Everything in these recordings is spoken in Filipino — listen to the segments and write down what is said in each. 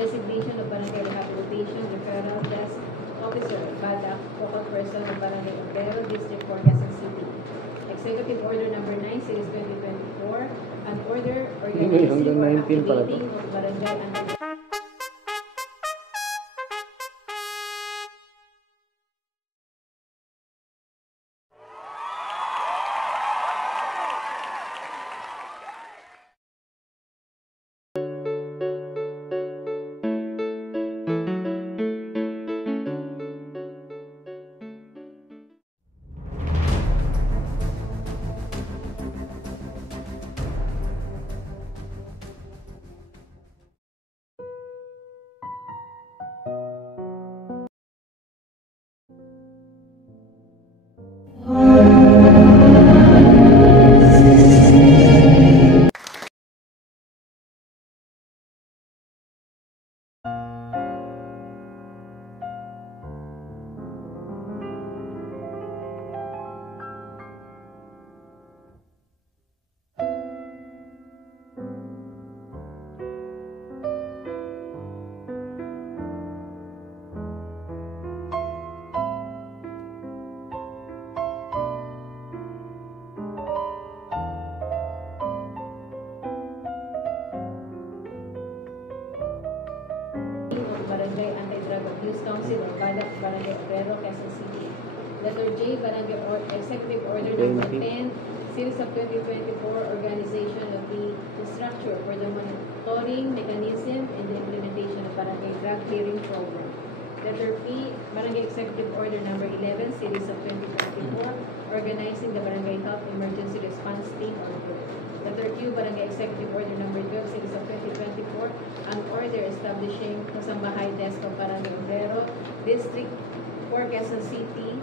designation of Barangay Rehabilitation Referral Desk Officer, BADAC, focal person of Barangay Obrero, District 4, Quezon City. Executive Order Number 9, Series 2024, an order organizing or activating of barangay and Barangay Anti-Drug Abuse Council or BADAC, Barangay Obrero, Quezon City. Letter J, Barangay Executive Order Number 10, Series of 2024, organization of the structure for the monitoring mechanism and the implementation of Barangay Drug Clearing Program. Letter P, Barangay Executive Order Number 11, Series of 2024, organizing the Barangay Health Emergency Response Team or GRET. Letter Q, Barangay Executive Order Number 12, Series of 2024, an order establishing Kasambahay Desk of Barangay Obrero, District 4, Quezon City,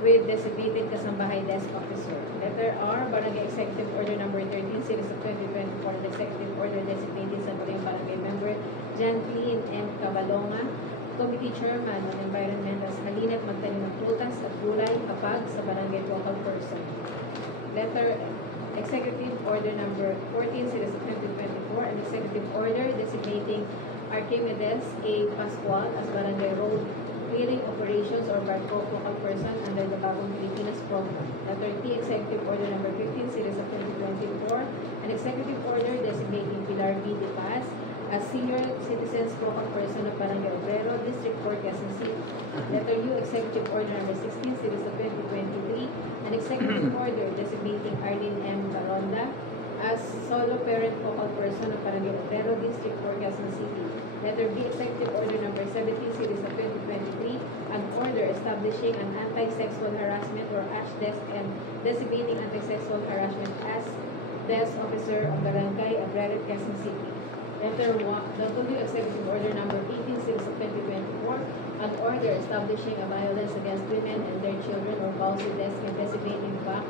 with designated Kasambahay Desk Officer. Letter R, Barangay Executive Order Number 13, Series of 2024, the Executive Order designating Santoring Barangay Member Jantlin M. Cabalonga, Committee Chairman on Environment as Halina't Magtanim ng Prutas at Gulay kapag sa Barangay Local Person. Letter Executive Order Number 14, Series of 2024, an Executive Order designating Archimedes A. Pascual as Barangay Road Clearing Operations or BARCO focal person under the Bagong Pilipinas Program. Letter T, Executive Order Number 15, Series of 2024, an Executive Order designating Pilar B. De Paz as Senior Citizens Focal Person of Barangay Obrero, District 4, Quezon City. Letter U, Executive Order Number 16, Series of 2023, an Executive Order designating Arlene M. Baronda as Solo Parent Focal Person of Barangay Obrero, District 4, Quezon City. Letter B, Executive Order Number 17, Series of 2023, an order establishing an anti-sexual harassment or ASH desk and designating anti-sexual harassment as Desk Officer of Barangay Obrero, Quezon City. Letter W, Executive Order Number 18, Series of 2024, an order establishing a violence against women and their children or policy desk and designating back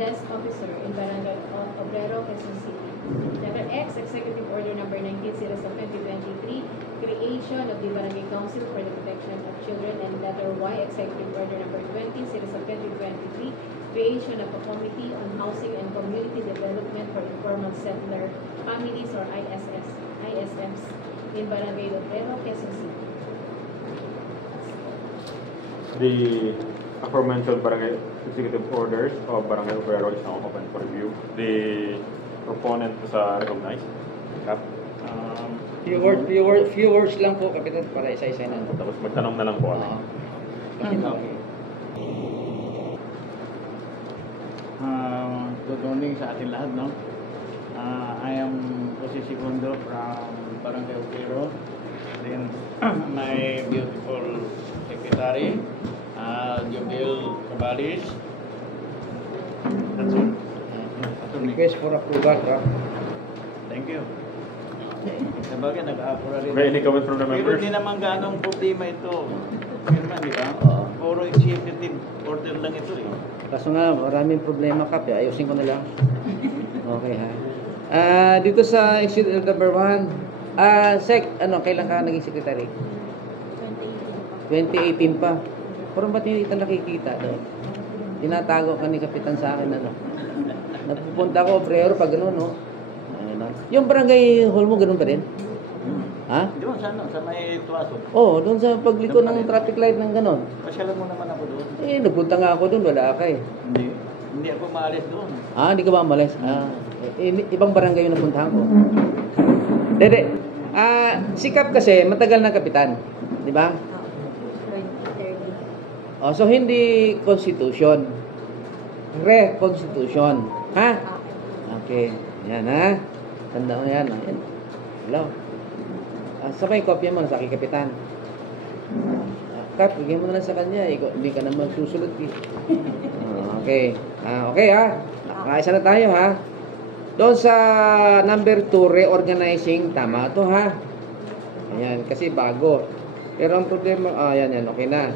Desk Officer in Barangay Obrero, Quezon City. Letter X, Executive Order Number 19, Series of 2023, creation of the Barangay Council for the Protection of Children, and letter Y, Executive Order Number 20, Series of 2023, creation of a Committee on Housing and Community Development for Informal Settler Families or ISFs in Barangay Obrero, Quezon City. The aforementioned Barangay Executive Orders of Barangay Obrero is now open for review. The proponent is recognized. Kap. Few words lang po, Kapitan, para isa-isa na. Tapos magtanong na lang po. Good morning sa ating lahat, no? I am Jose Segundo from Barangay Obrero. Then my beautiful secretary, Jobil Cabalis. That's all. Request for approval, ha? Thank you. Sabagay, nag-apura rin. May any comment from the Pero members? di naman ganong problema ito. Firman, di ba? Puro executive order lang ito eh. Kaso nga, maraming problema, Kap. Ayusin ko na lang. Okay, ha? Dito sa executive number 1, kailan ka naging secretary? 2018 pa. Parang ba't hindi ito nakikita doon? Tinatago ka ni Kapitan sa akin, ano? Napupunta ko, Obrero, pag gano'n, no? Ayun, no? Yung barangay hall mo, gano'n pa rin? Ha? Doon sa ano, sa may Tuaso. Oo, doon sa pagliko ng traffic light ng ganon. Pasyalan mo naman ako doon. Eh, nagpunta nga ako doon, wala ka eh. Hindi ako maalis doon. Ah, hindi ka ba umalis? Ibang barangay yung napuntahan ko. Dede, sikap kasi matagal na kapitan. Di ba? 2030. Oh, so hindi constitution. Re-constitution. Ha? Okay. Yan ha. Tanda mo yan. Ayan. Hello. Sabay kopya mo na sa aking kapitan. Kap, bigyan mo na lang sa kanya. Hindi ka naman susunod eh. Okay. Okay ha. Nakaisa na tayo ha. Doon sa number 2, reorganizing. Tama to ha. Ayan, kasi bago. Pero ang problema, yan, okay na.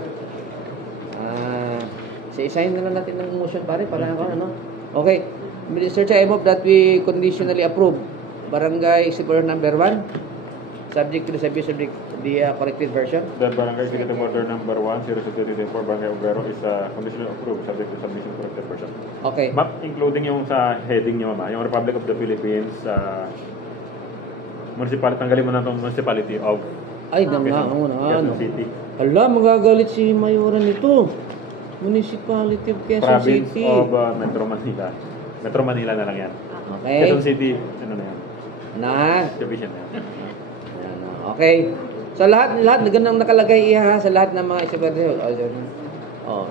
Isa-isahin na lang natin ng motion pare, para ano. Okay. Mr. Chair, I move that we conditionally approve Barangay Executive number 1, subject to the submission of the corrected version. The Barangay Executive Order number 1, 024 Barangay Obrero is conditionally approved subject to submission of corrected version. Okay. Ma'am, including yung sa heading niyo, mama, yung Republic of the Philippines, tanggalin mo na itong municipality of Ay, Quezon City. Ala, magagalit si Mayoran nito. Municipality of Quezon Province City. of Metro Manila. Metro Manila na lang yan. Okay. Quezon City, ano na yan? Division na yan. Ayan, okay. So lahat ganang nakalagay iha sa lahat ng mga isabado. Oh.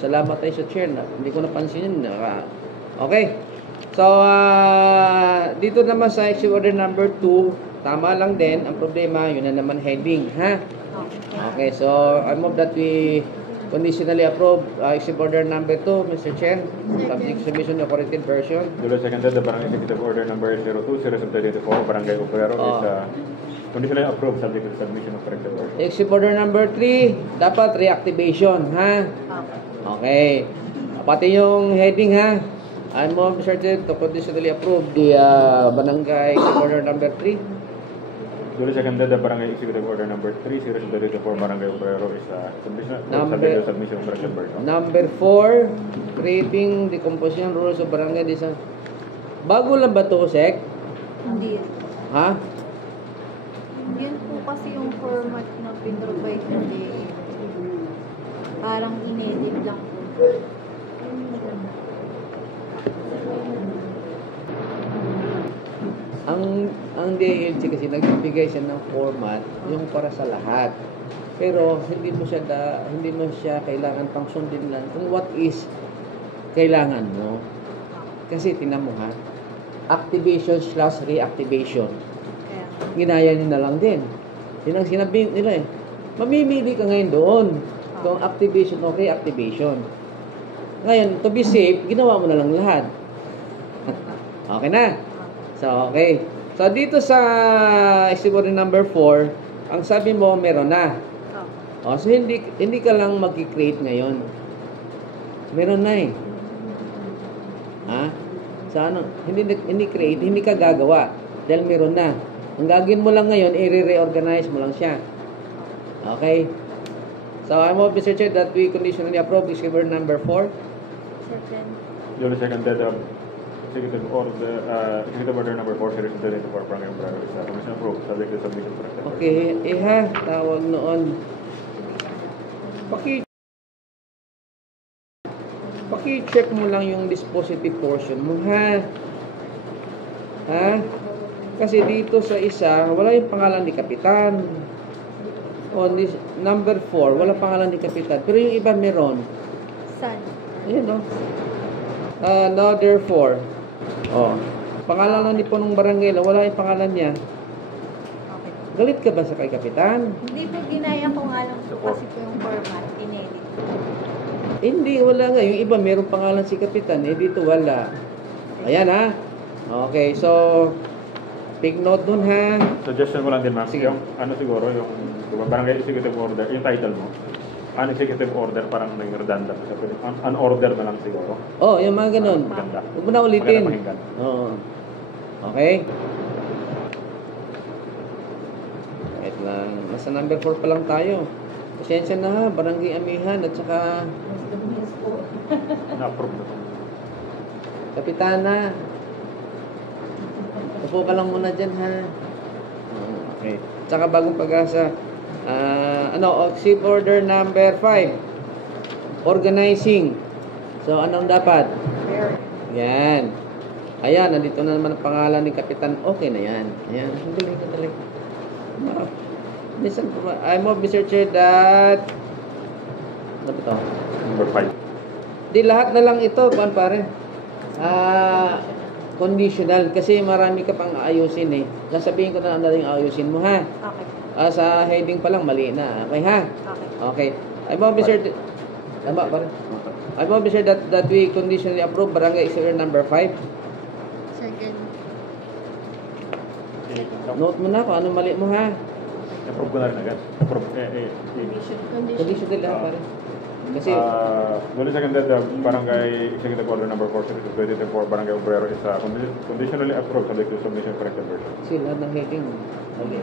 Salamat tayo sa chair na. Hindi ko napansin yun. Okay. So dito naman sa executive order number 2, tama lang din. Ang problema, yun na naman heading, ha? Okay, so I move that we conditionally approve executive order number 2, Mr. Chair, subject to submission of corrected version. Duly seconded, the Barangay Executive Order number 02-024, Barangay Obrero is conditionally approved subject to the submission of corrected version. Executive order number 3, dapat reactivation, ha? Okay. Pati yung heading, ha? I move, Mr. Chair, to conditionally approve the Barangay Executive Order number 3. Duly seconded, the Barangay Executive Order number 3-024, Barangay Obrero is subject to the submission of corrected version. Number 4, creating the composition rules of barangay design. Bago lang ba to, Sek? Hindi. Ha? Yan po kasi yung format na pinrovide hindi. Parang inedit lang po. Ang DILG kasi nagbibigay siya ng format yung para sa lahat. Pero hindi mo siya kailangan pang sundin lang kung what is kailangan mo. Kasi tingnan mo ha, activation/reactivation. Kaya, Ginaya niyo na lang din. Yun ang sinabi nila eh. Mamimili ka ngayon doon. Kung activation, okay, activation. Ngayon, to be safe, ginawa mo na lang lahat. Okay na? So, okay. So, dito sa executive order number 4, ang sabi mo, meron na. So, hindi ka lang mag-create ngayon. Meron na eh. Ha? So, ano? Hindi create, hindi ka gagawa. Dahil meron na. Ang gagawin mo lang ngayon, i-reorganize mo lang siya. Okay? So, I move, Mr. Chair, that we conditionally approve executive order number 4. second. Duly seconded, Executive Order number 4-024, Barangay Obrero is commission approved subject to submission of corrected version. Okay, ha, tawag noon. Paki-check mo lang yung dispositive portion mo, ha? Ha? Kasi dito sa isa, wala yung pangalan ni Kapitan. On this number 4, wala pangalan ni Kapitan. Pero yung iba meron. San? Ayan, no? No, therefore. Oh. Pangalan na ni punong barangay, wala yung pangalan niya. Okay. Galit ka ba sa kay Kapitan? Hindi po ginaya ko nga lang po kasi po yung format, inedit. Hindi, wala nga. Yung iba, mayroong pangalan si Kapitan. Eh, dito wala. Ayan, ha? Okay, so, take note dun, ha? Suggestion ko lang din, ma'am. Sige. Yung ano siguro, yung Barangay Executive Order, yung title mo, an executive order, parang naging redundant. An order na lang siguro. Oh, yung mga ganun. Maganda. Huwag mo na ulitin. Maganda pakinggan. Oo. Okay? Wait lang. Nasa number 4 pa lang tayo. Pasensya na ha, Barangay Amihan at saka Na-approve na ito. Kapitana. Upo ka lang muna dyan ha. Okay. Okay. Tsaka bagong pag-asa. Exit order number 5. Organizing. So, anong dapat? Mayor. Yan. Ayan, nandito na naman ang pangalan ni Kapitan. Okay na yan. Ayan, ang galing ka talaga. Listen, I move, Mr. Chair, that... Ano ba ito? Number 5. Di lahat na lang ito, kuan pare. Conditional. Kasi marami ka pang ayusin eh. Sasabihin ko na ano yung ayusin mo ha. Okay. Sa heading pa lang, mali na. Okay ha? Okay. Okay. I move, Mr. Tama pare. I move, Mr. that we conditionally approve Barangay Exhibit number 5. Second. Note mo na kung ano mali mo ha. Approve ko na rin agad. Approve. Condition. Conditional lang pare. Kasi, Duly seconded the Barangay Executive Order number 4, Series of 2024, Barangay Obrero is conditionally approved subject to submission corrected version. sila ng heading. Okay.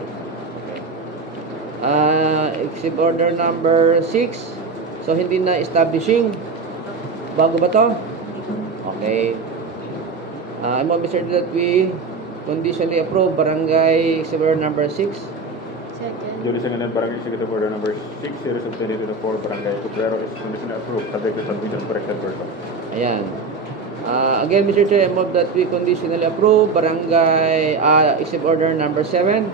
Exhibit order number 6. So, hindi na establishing. Bago ba to? Okay. I move, Mr. that we conditionally approve Barangay Exhibit order number 6. Second. Duly seconded Barangay Executive Order number 6, Series of 2024, Barangay Obrero is conditionally approved subject to submission corrected version. Ayan. Again, Mr. Chair, I move that we conditionally approve Barangay Exhibit order number 7.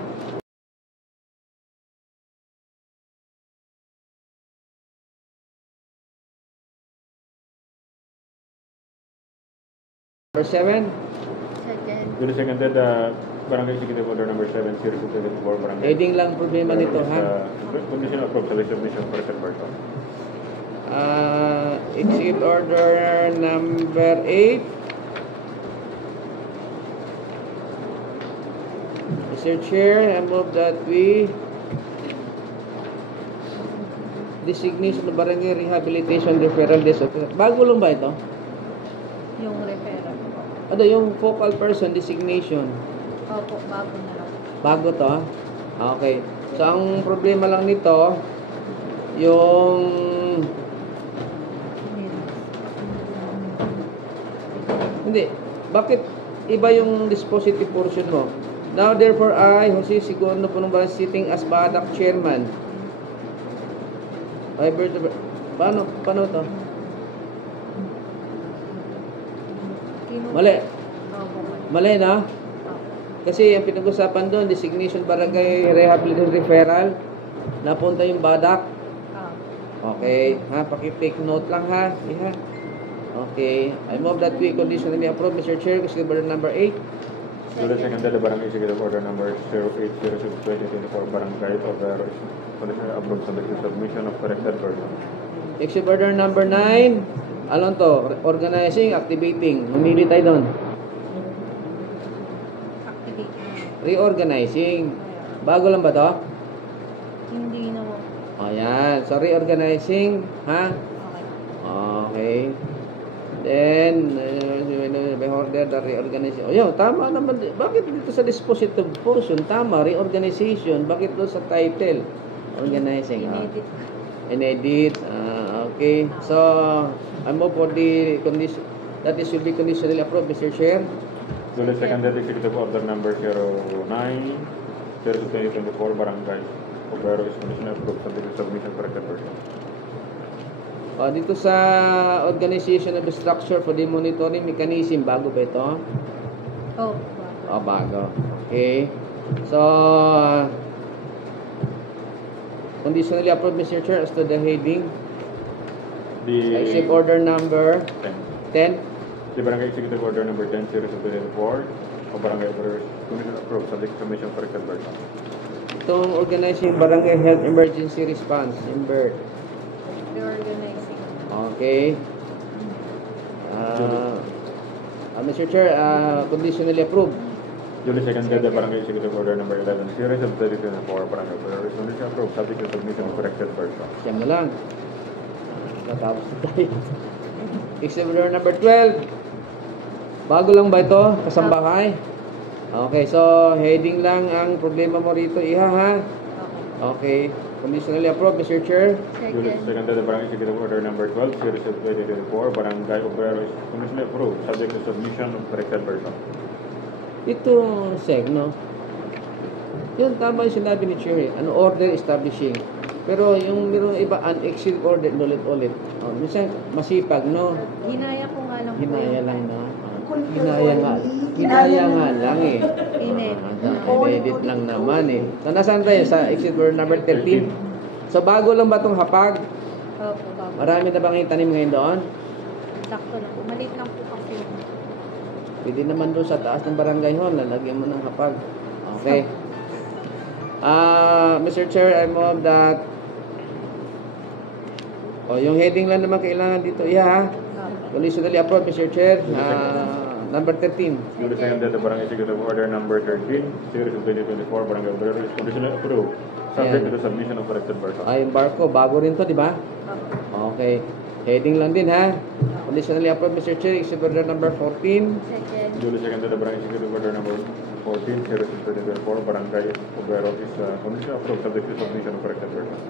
Number 7. Second. Duly seconded Barangay Executive Order number 7, Series of 2024, Barangay Heading lang problema nito, is, ha? conditional approved subject to submission corrected version. Exhibit order number 8. Mr. Chair, I move that we designation of Barangay Rehabilitation Referral Desk. Bago lang ba ito? Yung referral. Ano yung focal person designation? Opo, bago na lang. Bago to? Okay. So, ang problema lang nito, yung hindi. Bakit iba yung dispositive portion mo? Now, therefore, I, Jose Segundo Punong sitting as Badak Chairman. Paano to? Mali. Opo. Mali na? Opo. Kasi ang pinag-usapan doon, designation barangay rehabilitation referral, napunta yung Badak. Okay, ha, paki-take note lang ha. Iha. Okay, I move that we conditionally approve, Mr. Chair, Executive Order number 8. Duly seconded the Barangay Executive Order number 08, Series of 2024, Barangay Obrero is conditionally approved subject to submission of corrected version. Executive Order number 9. Alon to? Organizing, activating. Mamili tayo doon. Activate. Reorganizing. Bago lang ba to? Hindi na po. O yan. So, reorganizing. Ha? Okay. Okay. Then, by order, the reorganization. O yun, tama naman. Bakit dito sa dispositive portion? Tama, reorganization. Bakit doon sa title? Organizing. Inedit. Inedit. Okay. So, I move for the condition that is should be conditionally approved, Mr. Chair. Duly seconded Executive Order number 09, Series of 2024, Barangay Obrero is conditionally approved subject to submission of corrected version. Dito sa organization of the structure for the monitoring mechanism, bago ba ito? Oh, bago. Bago. Okay. So, conditionally approved, Mr. Chair, as to the heading. Executive Order number 10. The Barangay Executive Order number 10, Series of 2024, o Barangay Obrero is conditionally approved subject to submission of corrected version. Itong organizing Barangay Health Emergency Response, IMBERT. Reorganizing. Okay. Mr. Chair, conditionally approved. Duly seconded the Barangay Executive Order number 11, Series of 2024, Barangay Obrero is conditionally approved subject to submission of corrected version. Siya mo lang. Natapos na tayo. Executive Order number 12. Bago lang ba ito? Kasambahay? Okay, so heading lang ang problema mo rito. Iha ha? Okay. Okay. Conditionally approved, Mr. Chair. Duly Second. seconded the Barangay Executive Order number 12, Series of 2024, Barangay Obrero is conditionally approved subject to submission of corrected version. Ito, Seg, no? Yun, tama yung sinabi ni Chair. Ano, order establishing. Pero yung mayroong iba, unexecuted order, ulit-ulit. Oh, minsan, masipag, no? Hinaya ko nga lang po Hinaya yung lang, no? Hinaya nga lang eh. Pinet. Edit lang naman eh. So, nasaan tayo? Sa exit order number 13. So, bago lang ba itong hapag? Opo, bago. Marami na bang itanim ngayon doon? Sakto lang po. Maliit lang po kasi yun. Pwede naman doon sa taas ng barangay hall, lalagyan mo ng hapag. Okay. Mr. Chair, I move that yung heading lang naman kailangan dito. Yeah, conditionally approved, Mr. Chair. Number 13. Duly seconded the Barangay Executive Order number 13, series of 2024, Barangay Obrero is conditionally approved, subject to the submission of corrected version. Yung barko, bago rin to, di ba? Okay. Heading lang din, ha? Conditionally approved, Mr. Chair. Executive Order number 14. Second. Duly seconded the Barangay Executive Order number 14, series of 2024, Barangay Obrero is conditionally approved, subject to submission of corrected version.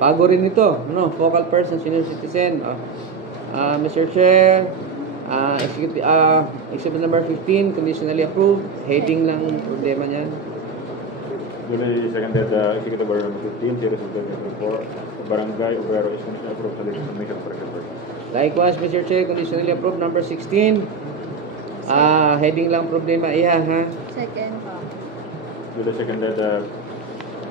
Bago rin ito, no? Focal person, senior citizen. Mr. Chair, exhibit number 15, conditionally approved. Heading lang problema niyan. Duly seconded the Executive Order number 15, series of 2024, Barangay Obrero is conditionally approved, subject to submission of corrected version. Likewise, Mr. Chair, conditionally approved. Number 16. Heading lang problema. Iya, ha? Second. Duly seconded the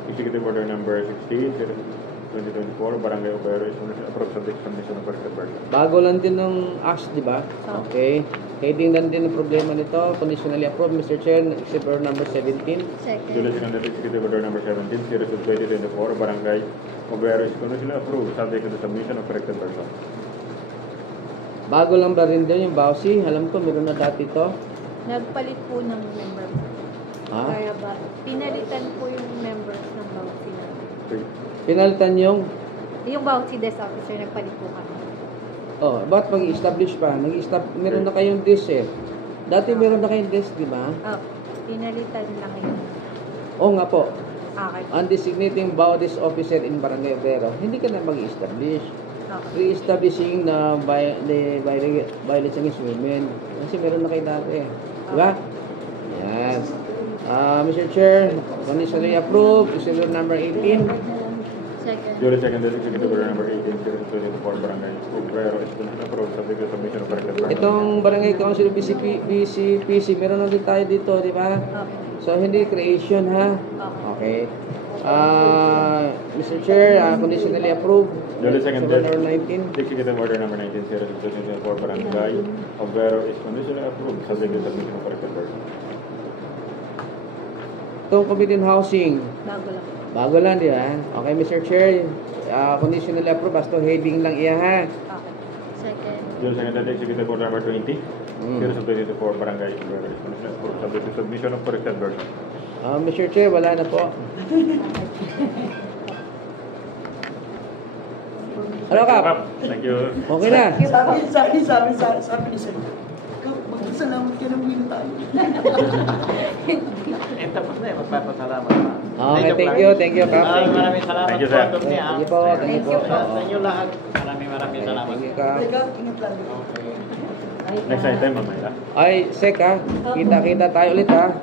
Executive Order number 16, series of 2024, Barangay Obrero is conditionally approved, subject to submission of corrected version. Bago lang din ng ACT, di ba? Okay. Heading lang din ang problema nito. Conditionally approved, Mr. Chair. Exhibit order number 17. Second. Duly seconded the Executive Order number 17, series of 2024, Barangay Obrero is conditionally approved, subject to the submission of corrected version. Bago lang ba rin din yung Bausi? Alam ko, meron na dati to. Nagpalit po ng member. Ha? Kaya ba, pinalitan po yung members ng Bausi na. Pinalitan yung... Yung Bausi desk officer, nagpalit po kami. Ba't mag-establish pa? Meron na kayong desk eh. Dati meron na kayong desk, di ba? Pinalitan lang yun. Oo nga po. Okay. Undesignating Baudis officer in Barangay Obrero. Hindi ka na mag-establish. Re-establishing na violence against women. Kasi meron na kayo dati eh. Di ba? Yan. Mr. Chair, conditionally approved. Exhibit number 18. Second. Duly seconded the Executive Order number 18, series of 2024, Barangay Obrero is conditionally approved, subject to the submission of corrected version. Itong Barangay Council BCPC, meron na din tayo dito, di ba? So, hindi creation, ha? Okay. Mr. Chair, conditionally approved. Duly seconded Number 19. the Executive Order number 19, series of 2024, Barangay Obrero is conditionally approved, subject to the submission of corrected version. Itong Committee on Housing, Bago lang. bago lang, di ba? Okay, Mr. Chair, conditionally approved. Basta heading lang iya, ha? Okay. Second. Duly seconded the Executive Order number 20, series of 2024, Barangay Obrero is conditionally approved, subject to submission of corrected version. Mr. Chair, wala na po. Ano ka? Thank you. Okay na. Sabi ni Sir, magpasalamat ka ng win tayo. Tapos na magpapasalamat pa. Okay, thank you, Kap. Maraming salamat Thank you, sir. po, Tony, Thank you po, thank you po. Sa inyo lahat, maraming salamat. Thank you, Kap. Teka, ingat lang. Next item, mamaya. Ay, Sek, ha? Kita-kita tayo ulit, ha?